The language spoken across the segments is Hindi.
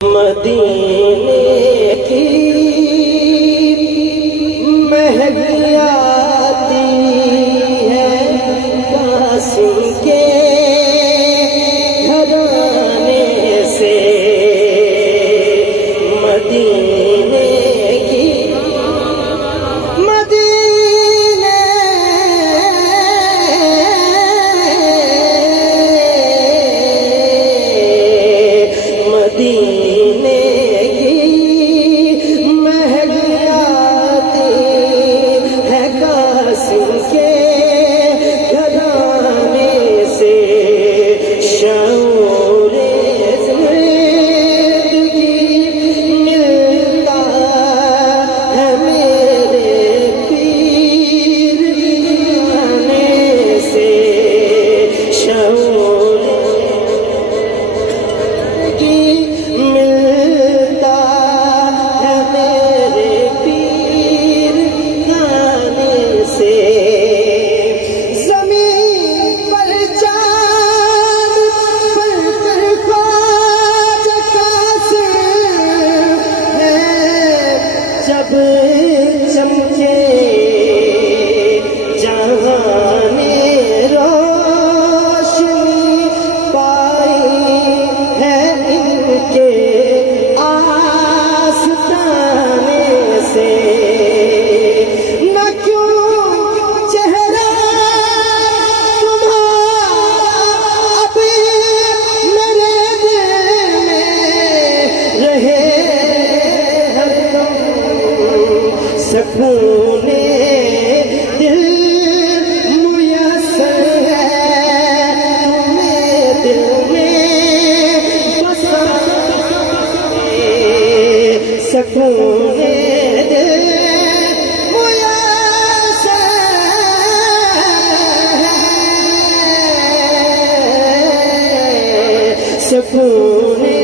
मदीने की महक आती है कासिम के घराने से। मदीने की मदीने मदीने जब चमके जहां में रोशनी पाई है इनके आस्ताने से। न क्यों चेहरा तुम्हारा अभी मेरे दिल में रहे सकूने दिल मुयस्सर है तुम्हें दिल में बसा सकूने दिल मुयस्सर है सकूने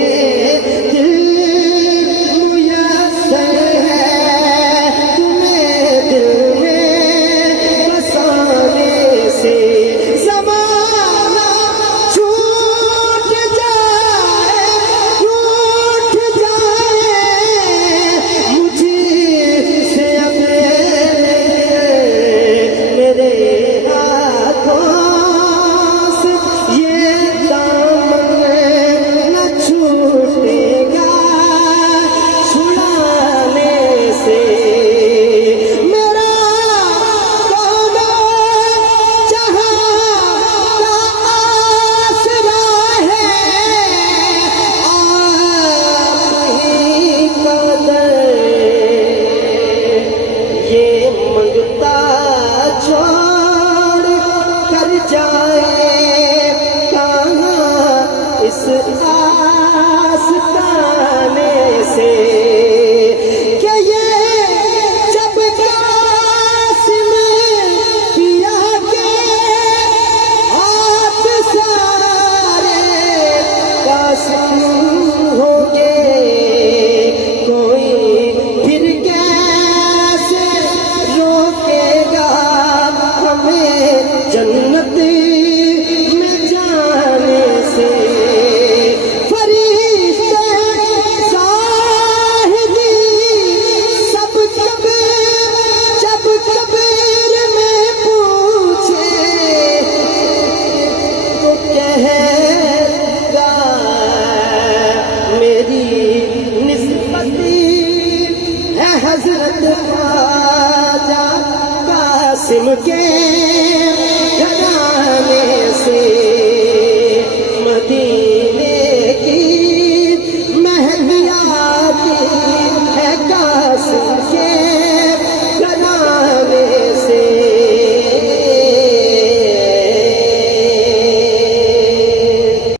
इस आस्ताने से कि ये जब कासिम पिया के हाथ सारे कासिम होंगे कोई फिर कैसे रोकेगा हमें जन्नत में जाने से। हज़रत ख्वाजा कासिम के घराने से।